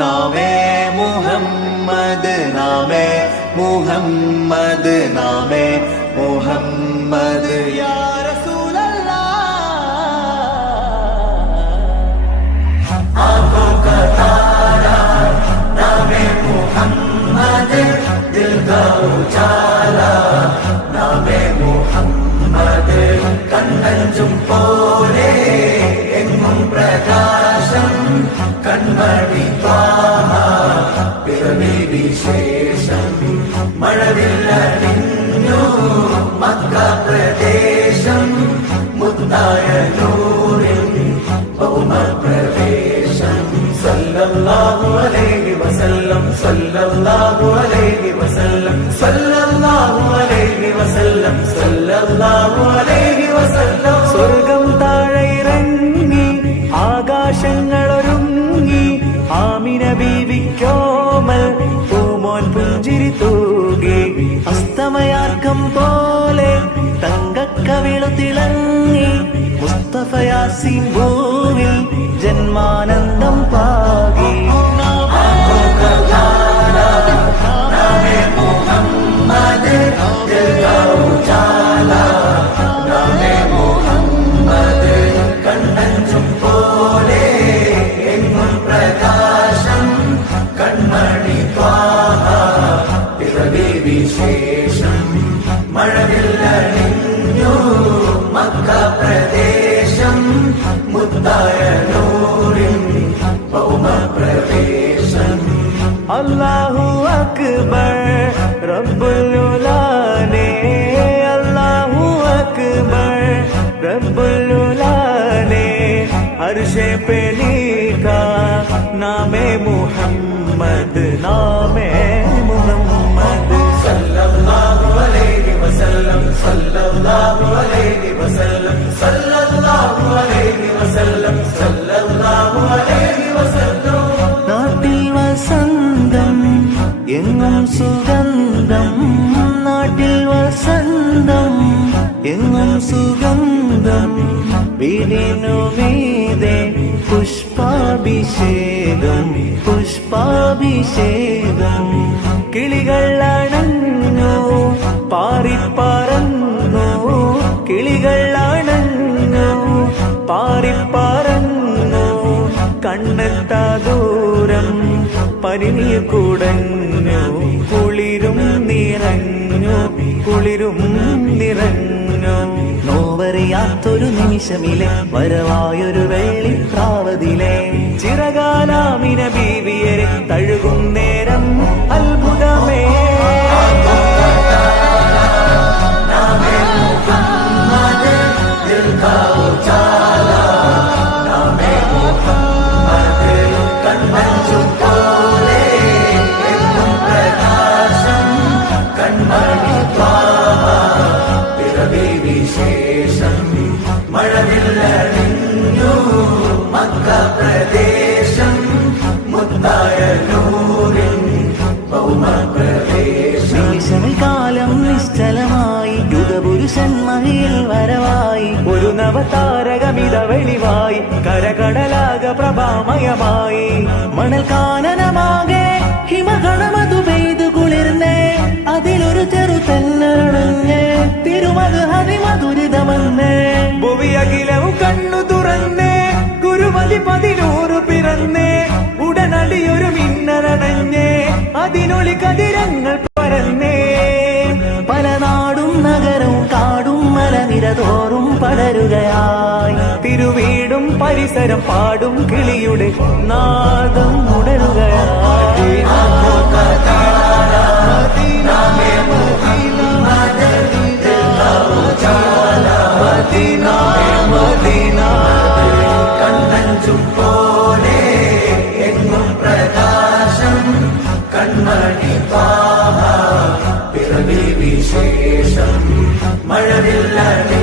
നാമേ മുഹമ്മദ് നാമേ മുഹമ്മദ് നാമേ മുഹമ്മദ് യാ റസൂലല്ലാഹ് आंखों का तारा नामे मुहम्मद दिल का उजाला नामे मुहम्मद കണ്ണഞ്ചും പോലെ എങ്ങും പ്രകാശം കൺമണി ത്വാഹ പിറവി വിശേഷം മഴവില്ലണിഞ്ഞു മക്ക പ്രദേശം മുത്തായ നൂറിൽ ഭൗമപ്രവേശം സല്ലല്ലാഹു അലൈഹി വസല്ലം സല്ലല്ലാഹു അലൈഹി വസല്ലം സല്ലല്ലാഹു അലൈഹി വസല്ലം സല്ലല്ലാഹു അലൈഹി വസല്ലം സ്വർഗം താഴെ ഇറങ്ങി ആകാശങ്ങളൊരുങ്ങി ആമിന ബീവിക്കോമൽ പൂമോൻ പുഞ്ചിരി തൂകി അസ്തമയാർക്കം പോലെ തങ്കക്കവിളു തിളങ്ങി മുസ്തഫ യാസീൻ ഭൂവിൽ ജന്മാനന്ദം പാകി നാമേ മുഹമ്മദ് ദിൽ കാ ഉജാല നാമേ മുഹമ്മദ് കണ്ണഞ്ചും പോലെ എങ്ങും പ്രകാശം കൺമണി ത്വാഹ പിറവി വിശേഷം മഴവില്ലണിഞ്ഞു മക്ക പ്രദേശം മുത്തായ നൂറിൻ ഭൗമപ്രവേശം അല്ലാഹു അക്ബർ റബ്ബുൽ ഉലാനെ അല്ലാഹു അക്ബർ റബ്ബുൽ ഉലാനെ അർശേ पे लिखा नामे मुहम्मद नामे मुहम्मद सल्लल्लाहु अलैहि वसल्लम सल्लल्लाहु अलैहि वसल्लम सल्लल्लाहु अलैहि वसल्लम सल्लल्लाहु अलैहि वसल्लम നാട്ടിൽ വസന്തം എങ്ങും സുഗന്ധം നാട്ടിൽ വസന്തം എങ്ങും സുഗന്ധം വീടിനു മീതെ പുഷ്പാഭിഷേകം പുഷ്പാഭിഷേകം കിളികൾ അണഞ്ഞു പാറിപ്പറന്നു കിളികൾ അണഞ്ഞു പാറിപ്പറന്നു കണ്ണെത്താ ദൂരം പരിനീർ കുടഞ്ഞു കുളിരും നിറഞ്ഞു കുളിരും നിറഞ്ഞു നോവറിയാത്തൊരു നിമിഷമിലെ വരവായൊരു വെള്ളിപ്രാവതിലെ ചിറകാലാമിന ബീവിയരെ തഴുകും നേരം അത്ഭുതമേ മഴവില്ലണിഞ്ഞു മക്ക പ്രദേശം മുത്തായ നൂറിൻ ഭൗമപ്രവേശം നിമിഷങ്ങൾ കാലം നിശ്ചലമായി യുഗപുരുഷൻ മഹിയിൽ വരവായി ഒരു നവതാരകമിത വെളിവായി കരകടലാക പ്രഭാമയമായി മണൽ കാനനമാകെ ഹിമകണമതു പെയ്തു കുളിർന്നേ അതിലൊരു ചെറുതെന്നണഞ്ഞേ തിരുമത് ഹരിമധുരിതമെന്നേ ഭുവിയകിലവും കണ്ണു തുറന്നേ ഗുരുമതി 11 പിറന്നേ ഉടനടിയൊരു മിന്നലണഞ്ഞേ അതിനൊളി കതിരങ്ങൾ പരന്നേ പല നാടും നഗരവും കാടും മലനിരതോറും പടരുകയായി തിരുവീടും പരിസരം പാടും കിളിയുടെ നാദം ഉടരുകയായി കണ്ണഞ്ചും പോലെ എങ്ങും പ്രകാശം കൺമണി ത്വാഹ പിറവി വിശേഷം മഴവില്ലണിഞ്ഞു